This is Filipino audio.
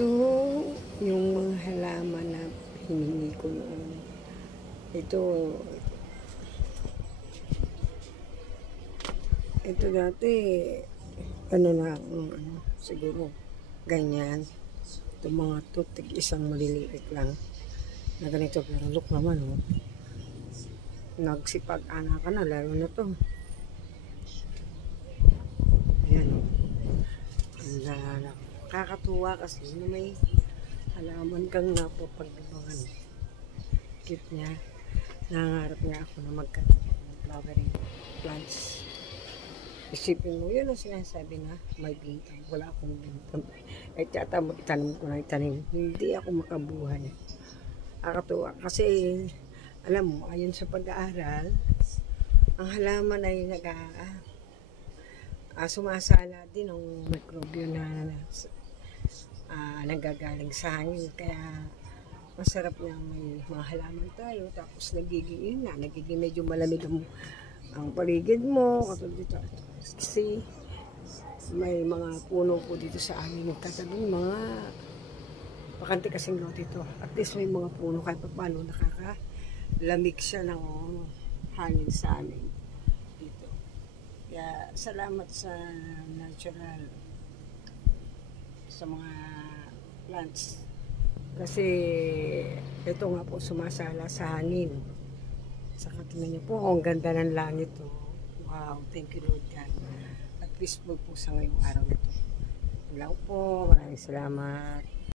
Ito yung mga halaman na hiningi ko noon. Ito dati, siguro, ganyan. Ito mga tutik, isang maliliit lang. Na ganito, pero look naman, oh. Nagsipag-ana ka na, lalo na to. Ayan, oh. Kakatuwa kasi na may halaman kang napapaglabangan. Cute niya. Nangangarap nga ako na magkaroon ng flowering plants. Isipin mo, yun ang sinasabi na may bintang. Wala akong bintang. Eh, tiyata mo, itanim ko na itanim. Hindi ako makabuhay. Kakatuwa kasi, alam mo, ayon sa pag-aaral, ang halaman ay sumasala din ng mikrobyo na nagagaling sa hangin. Kaya masarap na may mga halaman tayo. Tapos nagiging medyo malamig ang paligid mo. Katulad dito. Kasi may mga puno po dito sa amin. Katabing mga bakante kasing lot ito. At least may mga puno kahit pa paano nakakalamig siya ng hangin sa amin dito. Kaya salamat sa natural, sa mga plants. Kasi ito nga po sumasala sa hangin. Saka tingnan niyo po, ang ganda ng langit. Oh. Wow, thank you Lord God. At peaceful po sa ngayong araw ito. Hello po, maraming salamat.